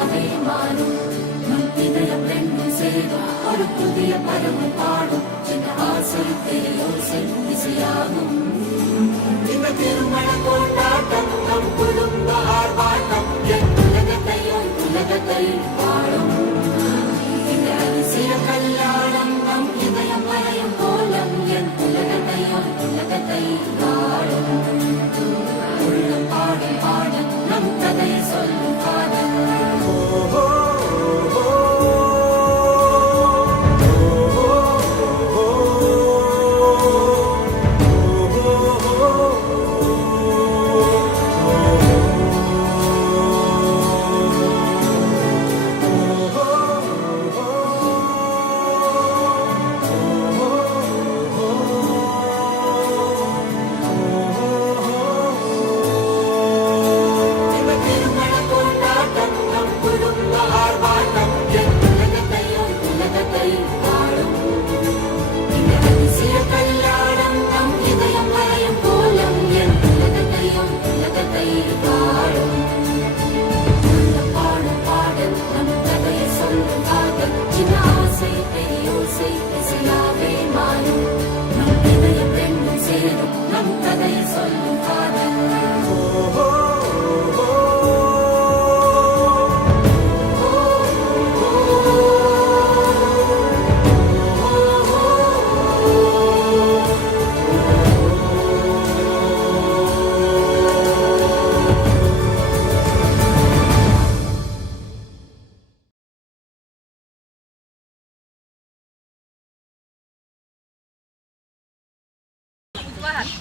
இசையாவே மாறும். நம் இதயம் ரெண்டும் சேரும் ஒரு புதிய பருவம் பாடும். சின்ன ஆசை பெரியோசை இசையாகும். இந்த திருமண கொண்டாட்டம் நம் குடும்ப ஆர்ப்பாட்டம். என் உலகத்தை வாழும். இந்த அதிசய கல்யாணம் நம் இதயம் வரையும் கோலம். என் உலகத்தை வாழும். உள்ள பாடும் பாடல் நம் கதையை சொல்லும் காதல்.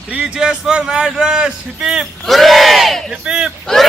Three cheers for Madras! Hip hip! Hooray! Hip hip! Hooray!